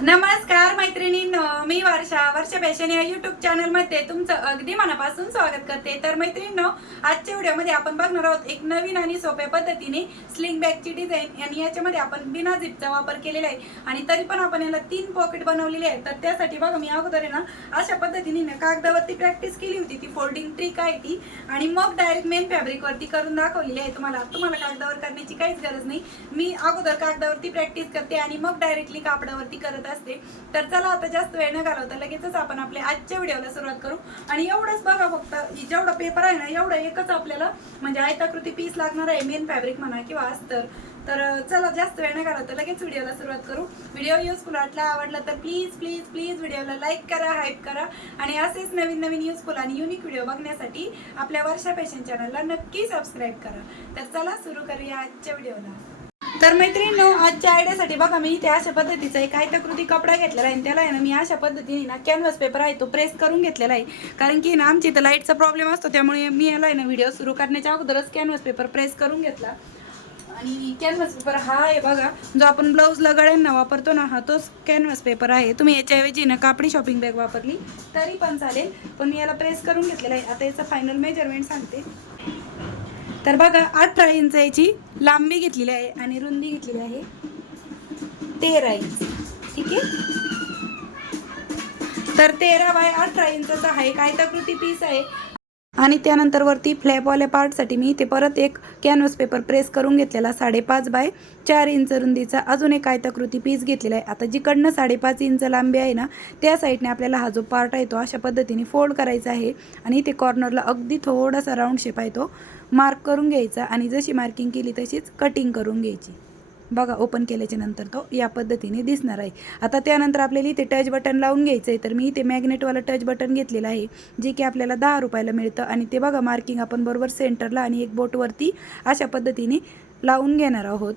नमस्कार मैत्रिणींनो मी वर्षा. वर्ष फॅशन या युट्यूब चॅनलमध्ये तुमचं अगदी मनापासून स्वागत करते. तर मैत्रिणींनो आजच्या व्हिडिओमध्ये आपण बघणार आहोत एक नवीन आणि सोप्या पद्धतीने स्लिंग बॅगची डिझाईन आणि याच्यामध्ये आपण बिना झिपचा वापर केलेला आहे. आणि तरी पण आपण याला तीन पॉकेट बनवलेले आहेत तर त्यासाठी बघा मी अगोदर आहे ना अशा पद्धतीने ना कागदावरती प्रॅक्टिस केली होती. ती फोल्डिंग ट्रिक आहे ती. आणि मग डायरेक्ट मेन फॅब्रिक वरती करून दाखवलेली आहे तुम्हाला. तुम्हाला कागदावर करण्याची काहीच गरज नाही. मी अगोदर कागदावरती प्रॅक्टिस करते आणि मग डायरेक्टली कापडावरती करत असते तर चला आता जास्त वेळ न घालवता लगेचच आपण आपल्या आजच्या व्हिडिओला सुरुवात करू. आणि एवढंच बघा फक्त जेवढं पेपर आहे ना एवढं एकच आपल्याला म्हणजे आयताकृती पीस लागणार आहे मेन फॅब्रिक म्हणा किंवा अस्तर. तर चला जास्त वेळ न घालवता लगेच व्हिडिओला सुरुवात करू. व्हिडिओ युजफुल वाटला आवडला तर प्लीज प्लीज प्लीज व्हिडिओला लाईक करा हाईप करा. आणि असेच नवीन नवीन युजफुल आणि युनिक व्हिडिओ बघण्यासाठी आपल्या वर्षा फॅशन चॅनलला नक्की सबस्क्राईब करा. तर चला सुरू करूया आजच्या व्हिडिओला. तर मैत्रिणींनो आजच्या आयडियासाठी बघा मी इथे अशा पद्धतीचा एक आयताकृती कपडा घेतलेला आहे आणि त्याला आहे ना मी अशा पद्धतीने ना कॅनव्हास पेपर आहे तो प्रेस करून घेतलेला आहे. कारण की ना आमची इथं लाईटचा प्रॉब्लेम असतो त्यामुळे मी याला आहे ना व्हिडिओ सुरू करण्याच्या अगोदरच कॅनव्हास पेपर प्रेस करून घेतला. आणि कॅनव्हास पेपर हा आहे बघा जो आपण ब्लाऊजला गळ्यांना वापरतो ना हा तोच कॅनव्हास पेपर आहे. तुम्ही याच्याऐवजी ना कापडी शॉपिंग बॅग वापरली तरी पण चालेल. पण मी याला प्रेस करून घेतलेला आहे. आता याचं फायनल मेजरमेंट सांगते. तर बघा अठरा इंच याची लांबी घेतलेली आहे आणि रुंदी घेतलेली आहे. तेरा इंच ठीक आहे? तर तेरा बाय अठरा आहे. हा एक आयताकृती पीस आहे. आणि त्यानंतर वरती फ्लॅपवाल्या पार्टसाठी मी ते परत एक कॅनव्हस पेपर प्रेस करून घेतलेला साडेपाच बाय चार इंच रुंदीचा अजून एक आयताकृती पीस घेतलेला आहे. आता जिकडनं साडेपाच इंच लांबी आहे ना त्या साईडने आपल्याला हा जो पार्ट आहे तो अशा पद्धतीने फोल्ड करायचा आहे. आणि ते कॉर्नरला अगदी थोडासा राऊंड शेप आहे तो मार्क करून घ्यायचा आणि जशी मार्किंग केली तशीच कटिंग करून घ्यायची. बघा ओपन केल्याच्यानंतर तो या पद्धतीने दिसणार आहे. आता त्यानंतर आपल्याला इथे टच बटन लावून घ्यायचं आहे तर मी इथे मॅग्नेटवालं टच बटन घेतलेलं आहे जे की आपल्याला दहा रुपयाला मिळतं. आणि ते बघा मार्किंग आपण बरोबर सेंटरला आणि एक बोटवरती अशा पद्धतीने लावून घेणार आहोत.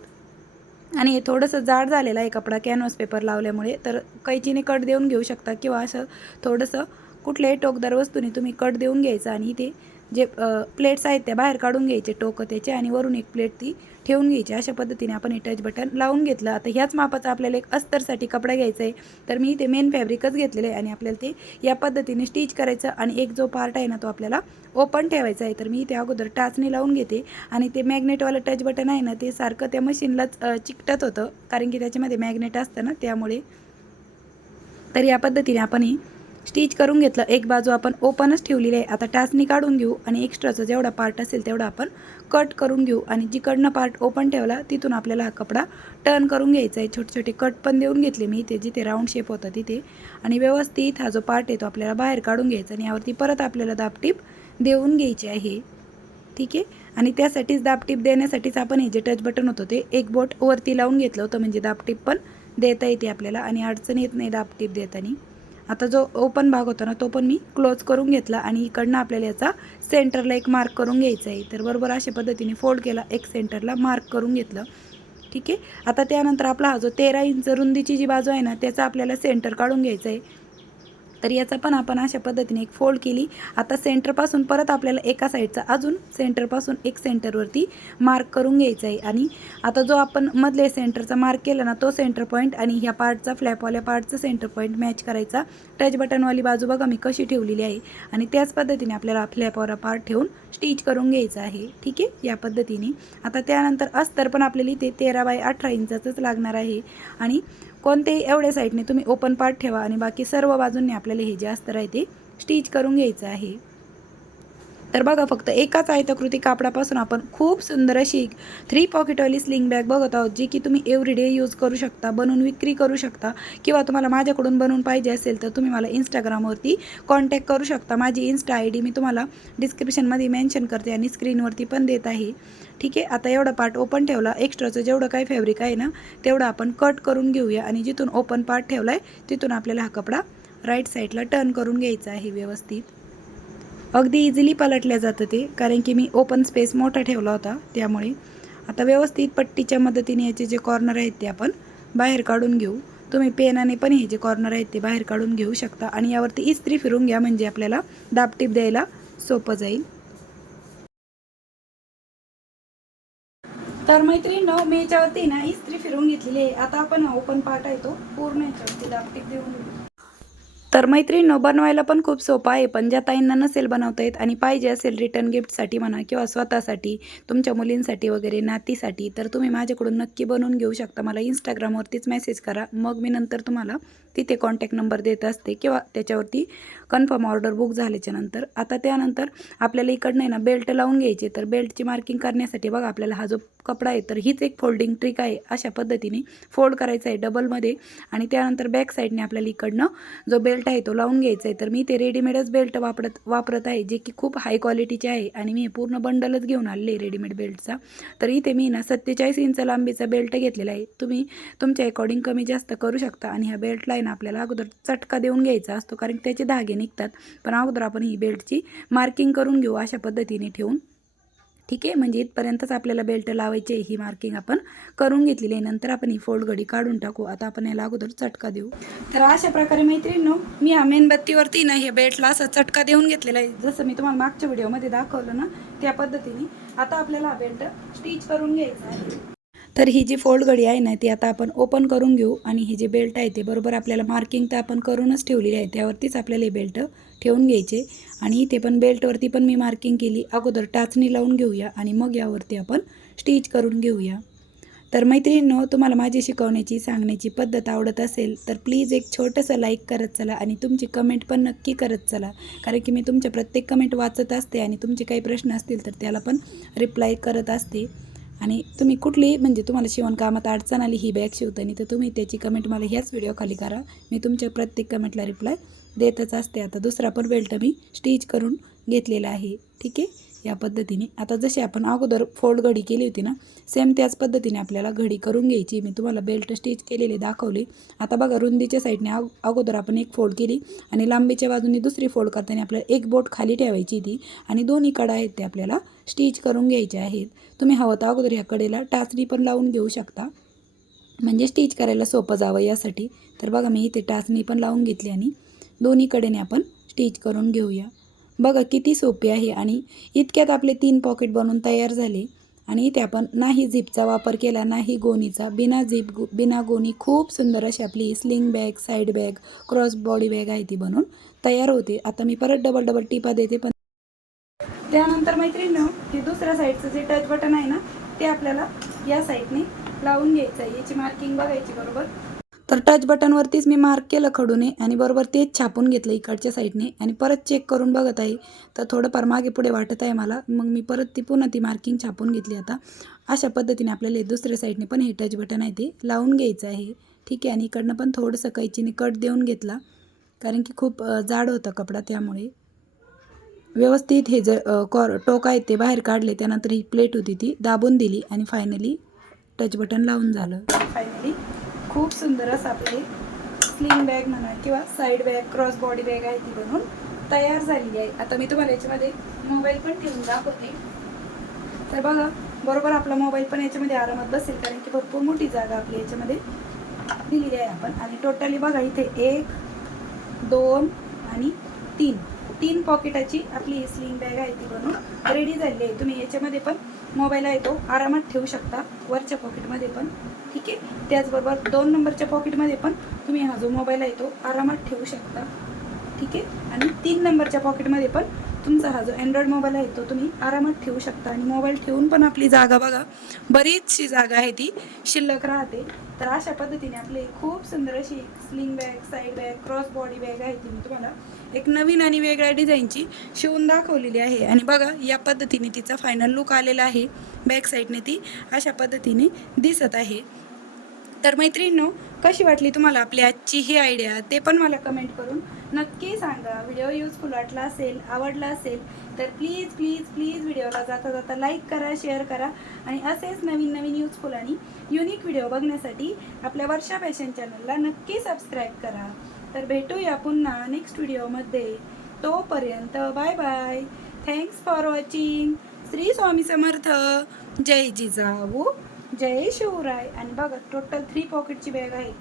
आणि हे थोडंसं जाड झालेलं आहे कपडा कॅनव्हास पेपर लावल्यामुळे तर कैचीने कट देऊन घेऊ शकता किंवा असं थोडंसं कुठल्याही टोकदार वस्तूने तुम्ही कट देऊन घ्यायचं आणि ते जे प्लेट्स आहेत त्या बाहेर काढून घ्यायचे टोकं त्याचे आणि वरून एक प्लेट ती ठेवून घ्यायची. अशा पद्धतीने आपण हे टच बटन लावून घेतलं. आता ह्याच मापाचा आपल्याला एक अस्तरसाठी कपडा घ्यायचा आहे. तर मी ते मेन फॅब्रिकच घेतलेलं आहे आणि आपल्याला ते या पद्धतीने स्टिच करायचं आणि एक जो पार्ट आहे ना तो आपल्याला ओपन ठेवायचा आहे. तर मी त्या अगोदर टाचणी लावून घेते आणि ते मॅग्नेटवालं टच बटन आहे ना ते सारखं त्या मशीनलाच चिकटत होतं. कारण की त्याच्यामध्ये मॅग्नेट असतं ना त्यामुळे. तर या पद्धतीने आपण ही स्टिच करून घेतलं. एक बाजू आपण ओपनच ठेवलेली आहे. आता टाचणी काढून घेऊ आणि एक्स्ट्राचा जेवढा पार्ट असेल तेवढा आपण कट करून घेऊ. आणि जिकडनं पार्ट ओपन ठेवला तिथून आपल्याला हा कपडा टर्न करून घ्यायचा आहे. छोटे छोटे कट पण देऊन घेतले मी इथे जिथे राऊंड शेप होता तिथे. आणि व्यवस्थित हा जो पार्ट आहे तो आपल्याला बाहेर काढून घ्यायचा आणि यावरती परत आपल्याला दापटीप देऊन घ्यायची आहे. ठीक आहे? आणि त्यासाठीच दापटीप देण्यासाठीच आपण हे जे टच बटन होतं ते एक बोट वरती लावून घेतलं होतं. म्हणजे दापटीप पण देता येते आपल्याला आणि अडचण येत नाही दापटीप देताना. आता जो ओपन भाग होता ना तो पण मी क्लोज करून घेतला आणि इकडनं आपल्याला याचा सेंटरला एक मार्क करून घ्यायचा आहे. तर बरोबर अशा पद्धतीने फोल्ड केला एक सेंटरला मार्क करून घेतलं. ठीक आहे? आता त्यानंतर आपला हा जो तेरा इंच रुंदीची जी बाजू आहे ना त्याचा आपल्याला सेंटर काढून घ्यायचा आहे. तर याचा पण आपण अशा पद्धतीने एक फोल्ड केली. आता सेंटरपासून परत आपल्याला एका साईडचा अजून सेंटरपासून एक सेंटरवरती मार्क करून घ्यायचा आहे. आणि आता जो आपण मधले सेंटरचा मार्क केला ना तो सेंटर पॉईंट आणि ह्या पार्टचा फ्लॅपवाल्या पार्टचा सेंटर पॉईंट मॅच करायचा. टच बटनवाली बाजू बघा मी कशी ठेवलेली आहे. आणि त्याच पद्धतीने आपल्याला फ्लॅपवाला पार्ट ठेवून स्टिच करून घ्यायचं आहे. ठीक आहे? या पद्धतीने. आता त्यानंतर अस्तर पण आपल्याला इथे तेरा बाय अठरा इंचाचंच लागणार आहे. आणि कोणतेही एवढ्या साईडने तुम्ही ओपन पार्ट ठेवा आणि बाकी सर्व बाजूंनी आपल्याला हे जे अस्तर आहे ते स्टिच करून घ्यायचं आहे. तर बघा फक्त एकाच आयताकृती कापडापासून आपण खूप सुंदर अशी थ्री पॉकेटवाली स्लिंग बॅग बघत आहोत जी की तुम्ही एव्हरीडे यूज करू शकता बनवून विक्री करू शकता किंवा तुम्हाला माझ्याकडून बनवून पाहिजे असेल तर तुम्ही मला इंस्टाग्रामवरती कॉन्टॅक्ट करू शकता. माझी इन्स्टा आय डी मी तुम्हाला डिस्क्रिप्शनमध्ये मेन्शन करते आणि स्क्रीनवरती पण देत आहे. ठीक आहे? आता एवढा पार्ट ओपन ठेवला. एक्स्ट्राचं जेवढं काही फॅब्रिक आहे ना तेवढं आपण कट करून घेऊया आणि जिथून ओपन पार्ट ठेवला आहे तिथून आपल्याला हा कपडा राईट साईडला टर्न करून घ्यायचा आहे व्यवस्थित. अगदी इझिली पलटल्या जातं ते कारण की मी ओपन स्पेस मोठा ठेवला होता त्यामुळे. आता व्यवस्थित पट्टीच्या मदतीने याचे जे कॉर्नर आहेत ते आपण बाहेर काढून घेऊ. तुम्ही पेनाने पण हे जे कॉर्नर आहेत ते बाहेर काढून घेऊ शकता आणि यावरती इस्त्री फिरून घ्या म्हणजे आपल्याला दापटीप द्यायला सोपं जाईल. तर मैत्रिणी मी याच्यावरती ना इस्त्री फिरून घेतलेली आहे. आता आपण ओपन पार्ट आहे तो पूर्ण याच्यावरती दापटीक देऊन घेऊ. तर मैत्रिणीनं बनवायला पण खूप सोपं आहे पण ज्या ताईंना नसेल बनवता येत आणि पाहिजे असेल रिटर्न गिफ्टसाठी म्हणा किंवा स्वतःसाठी तुमच्या मुलींसाठी वगैरे नातीसाठी तर तुम्ही माझ्याकडून नक्की बनवून घेऊ शकता. मला इंस्टाग्रामवरतीच मेसेज करा मग मी नंतर तुम्हाला तिथे कॉन्टॅक्ट नंबर देत असते किंवा त्याच्यावरती कन्फर्म ऑर्डर बुक झाल्याच्यानंतर. आता त्यानंतर आपल्याला इकडनं आहे ना बेल्ट लावून घ्यायचे तर बेल्टची मार्किंग करण्यासाठी बघा आपल्याला हा जो कपडा आहे तर हीच एक फोल्डिंग ट्रिक आहे. अशा पद्धतीने फोल्ड करायचा आहे डबलमध्ये आणि त्यानंतर बॅक साईडने आपल्याला इकडनं जो बेल्ट आहे तो लावून घ्यायचा आहे. तर मी ते रेडीमेडच बेल्ट वापरत वापरत आहे जे की खूप हाय क्वालिटीचे आहे आणि मी पूर्ण बंडलच घेऊन आलेले रेडीमेड बेल्टचा तर इथे मी ना सत्तेचाळीस इंच लांबीचा बेल्ट घेतलेला आहे. तुम्ही तुमच्या अकॉर्डिंग कमी जास्त करू शकता आणि ह्या बेल्टला आहे ना आपल्याला अगोदर चटका देऊन घ्यायचा असतो कारण त्याचे धागे निघतात. पण अगोदर आपण ही बेल्टची मार्किंग करून घेऊ अशा पद्धतीने ठेवून. ठीक आहे? म्हणजे इथपर्यंतच आपल्याला बेल्ट लावायची आहे ही मार्किंग आपण करून घेतलेली आहे. नंतर आपण ही फोल्ड घडी काढून टाकू. आता आपण याला अगोदर चटका देऊ. तर अशा प्रकारे मैत्रिणींनो मी हा मेणबत्तीवरती ना हे बेल्टला असा चटका देऊन घेतलेला आहे. जसं मी तुम्हाला मागच्या व्हिडिओमध्ये दाखवलं ना त्या पद्धतीने. आता आपल्याला हा बेल्ट स्टिच करून घ्यायचा आहे. तर ही जी फोल्ड घडी आहे ना ती आता आपण ओपन करून घेऊ आणि ही जे बेल्ट आहे ते बरोबर आपल्याला मार्किंग तर आपण करूनच ठेवलेली आहे त्यावरतीच आपल्याला हे बेल्ट ठेवून घ्यायचे. आणि इथे पण बेल्टवरती पण मी मार्किंग केली. अगोदर टाचणी लावून घेऊया आणि मग यावरती आपण स्टिच करून घेऊया. तर मैत्रिणींनो तुम्हाला माझी शिकवण्याची सांगण्याची पद्धत आवडत असेल तर प्लीज एक छोटंसं लाईक करत चला आणि तुमची कमेंट पण नक्की करत चला. कारण की मी तुमच्या प्रत्येक कमेंट वाचत असते आणि तुमचे काही प्रश्न असतील तर त्याला पण रिप्लाय करत असते. आणि तुम्ही कुठली म्हणजे तुम्हाला शिवणकामात अडचण आली ही बॅग शिवताना तर तुम्ही त्याची कमेंट मला ह्याच व्हिडिओखाली करा. मी तुमच्या प्रत्येक कमेंटला रिप्लाय देतच असते. आता दुसरा पण बेल्ट मी स्टिच करून घेतलेला आहे. ठीक आहे? या पद्धतीने. आता जशी आपण अगोदर फोल्ड घडी केली होती ना सेम त्याच पद्धतीने आपल्याला घडी करून घ्यायची. मी तुम्हाला बेल्ट स्टिच केलेले दाखवले. आता बघा रुंदीच्या साईडने अग अगोदर आपण एक फोल्ड केली आणि लांबीच्या बाजूने दुसरी फोल्ड करताना आपल्याला एक बोट खाली ठेवायची ती आणि दोन्ही कडा आहेत ते आपल्याला स्टिच करून घ्यायचे आहेत. तुम्ही हवं तर अगोदर ह्या कडेला टाचणी पण लावून घेऊ शकता. म्हणजे स्टिच करायला सोपं जावं यासाठी. तर बघा मी इथे टाचणी पण लावून घेतली आणि दोन्ही कडेने आपण स्टिच करून घेऊया. बघा किती सोपी आहे आणि इतक्यात आपले तीन पॉकेट बनवून तयार झाले. आणि इथे आपण नाही झिपचा वापर केला नाही गोणीचा. बिना झिप गो बिना गोणी खूप सुंदर अशी आपली sling bag side bag cross body bag आहे ती बनवून तयार होते. आता मी परत डबल डबल टिपा देते पण त्यानंतर मैत्रिणीनं हे दुसऱ्या साईडचं जे टच बटन आहे ना ते आपल्याला या साईडने लावून घ्यायचं आहे. याची मार्किंग बघायची बरोबर? तर टच बटनवरतीच मी मार्क केलं खडूने आणि बरोबर तेच छापून घेतलं इकडच्या साईडने आणि परत चेक करून बघत आहे. तर थोडंफार मागे पुढे वाटत आहे मला. मग मी परत ती पुन्हा ती मार्किंग छापून घेतली आता. अशा पद्धतीने आपल्याला दुसऱ्या साईडने पण हे टच बटन आहे ते लावून घ्यायचं आहे. ठीक आहे? आणि इकडनं पण थोडंसं कैचीने कट देऊन घेतला. कारण की खूप जाड होता कपडा त्यामुळे. व्यवस्थित हे ज कॉर टोक आहेत ते बाहेर काढले. त्यानंतर ही प्लेट होती ती दाबून दिली आणि फायनली टच बटन लावून झालं. फायनली खूप सुंदर असं आपले स्लिंग बॅग म्हणा किंवा side bag cross body bag आहे ती बनवून तयार झालेली आहे. आता मी तुम्हाला याच्यामध्ये मोबाईल पण ठेवून दाखवते. तर बघा बरोबर आपला मोबाईल पण याच्यामध्ये आरामात बसेल कारण की भरपूर मोठी जागा आपली याच्यामध्ये दिलेली आहे आपण. आणि टोटली बघा इथे एक दोन आणि तीन. तीन पॉकेटाची आपली ही स्लिंग बॅग आहे ती बनवून रेडी झालेली आहे. तुम्ही याच्यामध्ये पण मोबाईल आहे तो आरामात ठेवू शकता. वरच्या पॉकेटमध्ये पण. ठीक आहे? त्याचबरोबर दोन नंबरच्या पॉकेटमध्ये पण तुम्ही हा जो मोबाईल आहे तो आरामात ठेवू शकता. ठीक आहे? आणि तीन नंबरच्या पॉकेटमध्ये पण तुमचा हा जो अँड्रॉइड मोबाईल आहे तो तुम्ही आरामात ठेवू शकता. आणि मोबाईल ठेवून पण आपली जागा बघा बरीचशी जागा आहे ती शिल्लक राहते. तर अशा पद्धतीने आपली खूप सुंदर अशी sling bag side bag cross body bag आहे ती मी तुम्हाला एक नवीन आणि वेगळ्या डिझाईनची शिवून दाखवलेली आहे. आणि बघा या पद्धतीने तिचा फायनल लुक आलेला आहे. बॅक साईडने ती अशा पद्धतीने दिसत आहे. तर मैत्रिणींनो कशी वाटली तुम्हाला आपली आजची ही आयडिया ते पण मला कमेंट करून नक्की सांगा. व्हिडिओ युजफुल वाटला असेल आवडला असेल तर प्लीज प्लीज प्लीज व्हिडिओला जाता जाता लाईक करा शेअर करा. आणि असेच नवीन नवीन युजफुल आणि युनिक व्हिडिओ बघण्यासाठी आपल्या वर्षा फॅशन चॅनलला नक्की सबस्क्राईब करा. तर भेटूया पुन्हा नेक्स्ट व्हिडिओमध्ये तोपर्यंत bye bye thanks for watching Shri Swami Samarth. जय जिजाऊ. जय शिवराय. आणि बघा टोटल थ्री पॉकेटची बॅग आहे.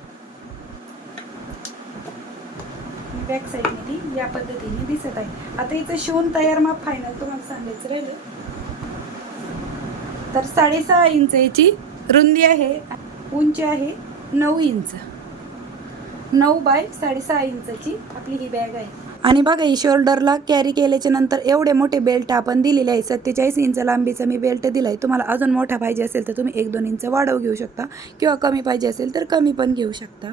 बॅक साईडने ती या पद्धतीने दिसत आहे. आता इथं शिवून तयार माप फायनल तुम्हाला सांगायचं राहिलं. तर साडेसहा इंच याची रुंदी आहे. उंची आहे नऊ इंच नऊ बाय साडेसहा इंचची आपली ही बॅग आहे. आणि बघा ही शोल्डरला कॅरी केल्याच्यानंतर एवढे मोठे बेल्ट आपण दिलेले आहे सत्तेचाळीस इंच लांबीचा मी बेल्ट दिला आहे तुम्हाला अजून मोठा पाहिजे असेल तर तुम्ही एक दोन इंच वाढव घेऊ शकता. किंवा कमी पाहिजे असेल तर कमी पण घेऊ शकता.